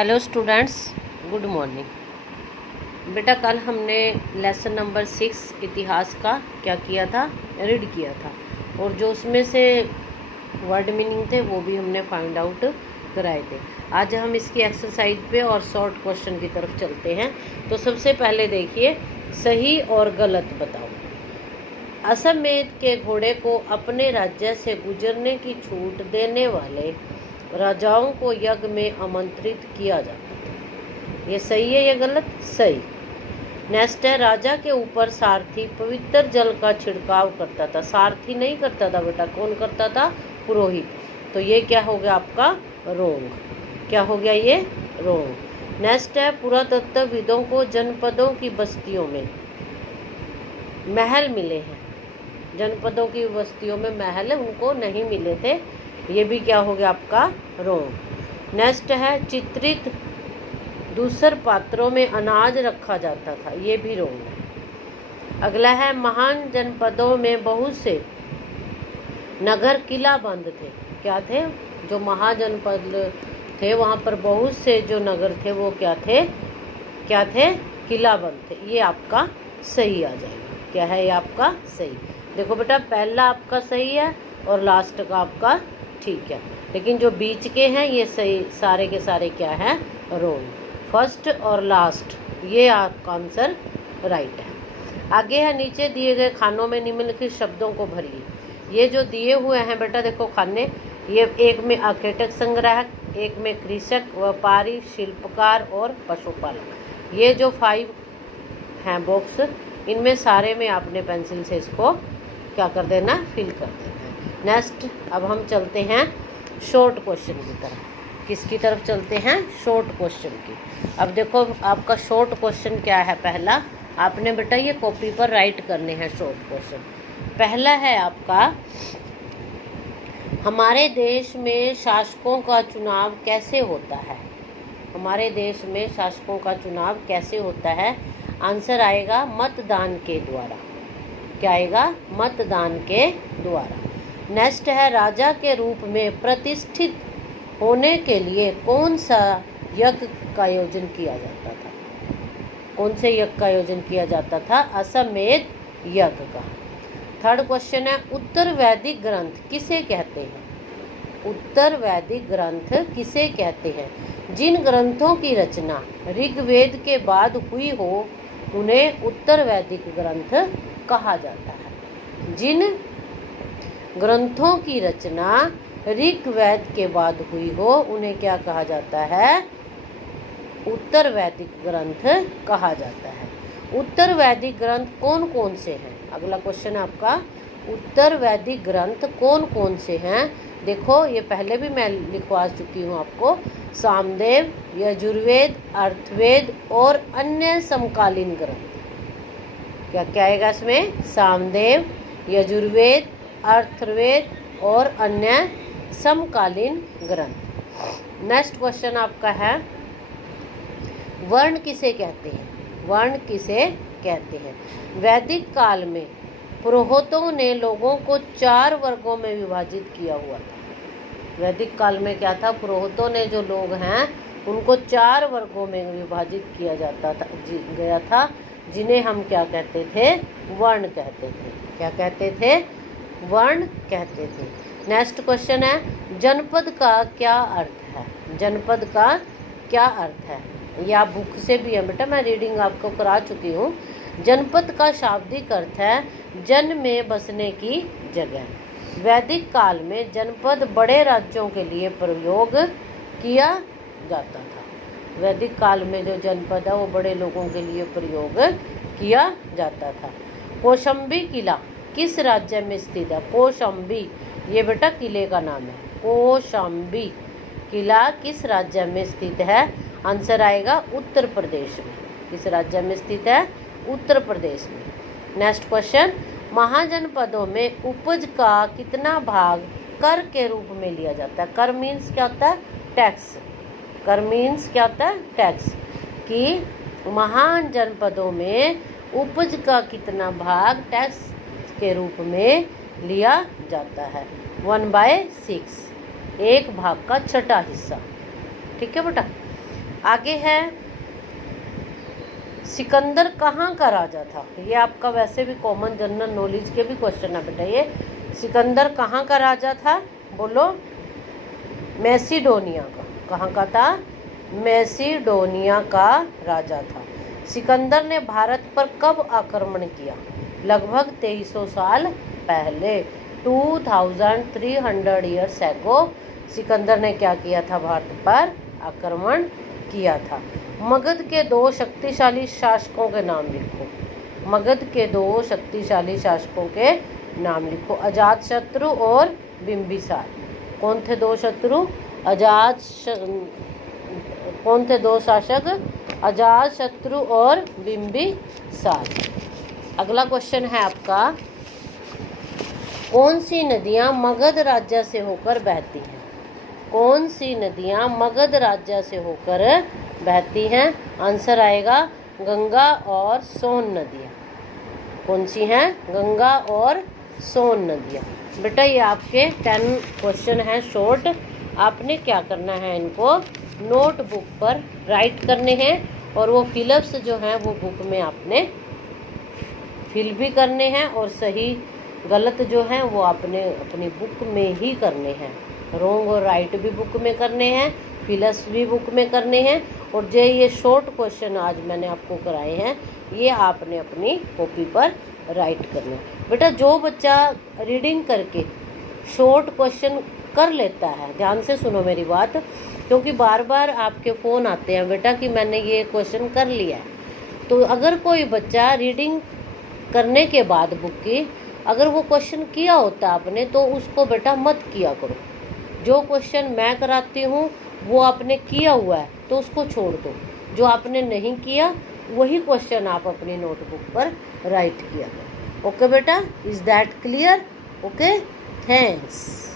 Hello students, good morning. बेटा कल हमने लेसन नंबर 6 इतिहास का क्या किया था, रीड किया था, और जो उसमें से वर्ड मीनिंग थे वो भी हमने फाइंड आउट कराए थे। आज हम इसकी एक्सरसाइज पे और शॉर्ट क्वेश्चन की तरफ चलते हैं। तो सबसे पहले देखिए, सही और गलत बताओ। असमेत के घोड़े को अपने राज्य से गुजरने की छूट देने वाले राजाओं को यज्ञ में आमंत्रित किया जाता था। ये सही है या गलत? सही। नेक्स्ट है, राजा के ऊपर सारथी पवित्र जल का छिड़काव करता था। सारथी नहीं करता था बेटा, कौन करता था? पुरोहित। तो ये क्या हो गया आपका? रोंग। क्या हो गया ये? रोंग। नेक्स्ट है, पुरातत्वविदों को जनपदों की बस्तियों में महल मिले हैं। जनपदों की बस्तियों में महल उनको नहीं मिले थे। ये भी क्या हो गया आपका? रोंग। नेक्स्ट है, चित्रित दूसर पात्रों में अनाज रखा जाता था। ये भी रोंग है। अगला है, महान जनपदों में बहुत से नगर किला बंद थे। क्या थे? जो महाजनपद थे वहाँ पर बहुत से जो नगर थे वो क्या थे? क्या थे? किला बंद थे। ये आपका सही आ जाएगा। क्या है ये आपका? सही। देखो बेटा, पहला आपका सही है और लास्ट का आपका ठीक है, लेकिन जो बीच के हैं ये सही, सारे के सारे क्या है? रोंग। फर्स्ट और लास्ट ये आपका आंसर राइट है। आगे है, नीचे दिए गए खानों में निम्नलिखित शब्दों को भरिए। ये जो दिए हुए हैं बेटा देखो खाने, ये एक में आर्किटेक्ट संग्राहक, एक में कृषक, व्यापारी, शिल्पकार और पशुपालक। ये जो 5 हैं बॉक्स, इनमें सारे में आपने पेंसिल से इसको क्या कर देना? फिल कर देना। नेक्स्ट अब हम चलते हैं शॉर्ट क्वेश्चन की तरफ। किसकी तरफ चलते हैं? शॉर्ट क्वेश्चन की। अब देखो आपका शॉर्ट क्वेश्चन क्या है। पहला आपने बेटा ये कॉपी पर राइट करने हैं शॉर्ट क्वेश्चन। पहला है आपका, हमारे देश में शासकों का चुनाव कैसे होता है? हमारे देश में शासकों का चुनाव कैसे होता है? आंसर आएगा मतदान के द्वारा। क्या आएगा? मतदान के द्वारा। नेक्स्ट है, राजा के रूप में प्रतिष्ठित होने के लिए कौन सा यज्ञ का आयोजन किया जाता था? कौन से यज्ञ का आयोजन किया जाता था? अश्वमेध यज्ञ का। थर्ड क्वेश्चन है, उत्तर वैदिक ग्रंथ किसे कहते हैं? उत्तर वैदिक ग्रंथ किसे कहते हैं? जिन ग्रंथों की रचना ऋग्वेद के बाद हुई हो उन्हें उत्तर वैदिक ग्रंथ कहा जाता है। जिन ग्रंथों की रचना ऋग्वेद के बाद हुई हो उन्हें क्या कहा जाता है? उत्तर वैदिक ग्रंथ कहा जाता है। उत्तर वैदिक ग्रंथ कौन कौन से हैं? अगला क्वेश्चन है आपका, उत्तर वैदिक ग्रंथ कौन कौन से हैं? देखो ये पहले भी मैं लिखवा चुकी हूँ आपको। सामवेद, यजुर्वेद, अर्थवेद और अन्य समकालीन ग्रंथ। क्या क्या आएगा इसमें? सामवेद, यजुर्वेद, अर्थवेद और अन्य समकालीन ग्रंथ। नेक्स्ट क्वेश्चन आपका है, वर्ण किसे कहते हैं? वर्ण किसे कहते हैं? वैदिक काल में पुरोहितों ने लोगों को 4 वर्गों में विभाजित किया हुआ था। वैदिक काल में क्या था? पुरोहितों ने जो लोग हैं उनको 4 वर्गों में विभाजित किया जाता था गया था, जिन्हें हम क्या कहते थे? वर्ण कहते थे। क्या कहते थे? वर्ण कहते थे। नेक्स्ट क्वेश्चन है, जनपद का क्या अर्थ है? जनपद का क्या अर्थ है? ये आप बुक से भी है बेटा, मैं रीडिंग आपको करा चुकी हूँ। जनपद का शाब्दिक अर्थ है जन में बसने की जगह। वैदिक काल में जनपद बड़े राज्यों के लिए प्रयोग किया जाता था। वैदिक काल में जो जनपद है वो बड़े लोगों के लिए प्रयोग किया जाता था। कौशाम्बी किला किस राज्य में स्थित है? कौशाम्बी ये बेटा किले का नाम है। कौशाम्बी किला किस राज्य में स्थित है? आंसर आएगा उत्तर प्रदेश में। किस राज्य में स्थित है? उत्तर प्रदेश में। नेक्स्ट क्वेश्चन, महाजनपदों में उपज का कितना भाग कर के रूप में लिया जाता है? कर मीन्स क्या होता है? टैक्स। कर मीन्स क्या होता है? टैक्स। कि महान जनपदों में उपज का कितना भाग टैक्स के रूप में लिया जाता है? 1/6, 1 भाग का 6वां हिस्सा। ठीक है बेटा। आगे है, सिकंदर कहाँ का राजा था? ये आपका वैसे भी कॉमन जनरल नॉलेज के भी क्वेश्चन है बेटा। ये सिकंदर कहाँ का राजा था? बोलो। मैसिडोनिया का। कहाँ का था? मैसिडोनिया का राजा था। सिकंदर ने भारत पर कब आक्रमण किया? लगभग 2300 साल पहले, 2300 ईयर्स एगो सिकंदर ने क्या किया था? भारत पर आक्रमण किया था। मगध के 2 शक्तिशाली शासकों के नाम लिखो। मगध के 2 शक्तिशाली शासकों के नाम लिखो। अजातशत्रु और बिंबिसार। कौन थे 2 शत्रु? कौन थे 2 शासक? अजातशत्रु और बिंबिसार। अगला क्वेश्चन है आपका, कौन सी नदियां मगध राज्य से होकर बहती हैं? कौन सी नदियां मगध राज्य से होकर बहती हैं? आंसर आएगा गंगा और सोन नदियां। कौन सी हैं? गंगा और सोन नदियां। बेटा ये आपके 10 क्वेश्चन हैं शॉर्ट। आपने क्या करना है? इनको नोटबुक पर राइट करने हैं और वो फिलअप्स जो हैं वो बुक में आपने फिल भी करने हैं और सही गलत जो हैं वो आपने अपनी बुक में ही करने हैं। रॉन्ग और राइट भी बुक में करने हैं, फिलअप्स भी बुक में करने हैं। और जो ये शॉर्ट क्वेश्चन आज मैंने आपको कराए हैं ये आपने अपनी कॉपी पर राइट करना है। बेटा जो बच्चा रीडिंग करके शॉर्ट क्वेश्चन कर लेता है, ध्यान से सुनो मेरी बात, क्योंकि बार बार आपके फ़ोन आते हैं बेटा कि मैंने ये क्वेश्चन कर लिया है। तो अगर कोई बच्चा रीडिंग करने के बाद बुक की अगर वो क्वेश्चन किया होता आपने तो उसको बेटा मत किया करो। जो क्वेश्चन मैं कराती हूँ वो आपने किया हुआ है तो उसको छोड़ दो। जो आपने नहीं किया वही क्वेश्चन आप अपनी नोटबुक पर राइट किया करो। ओके बेटा, is that clear? Okay, thanks.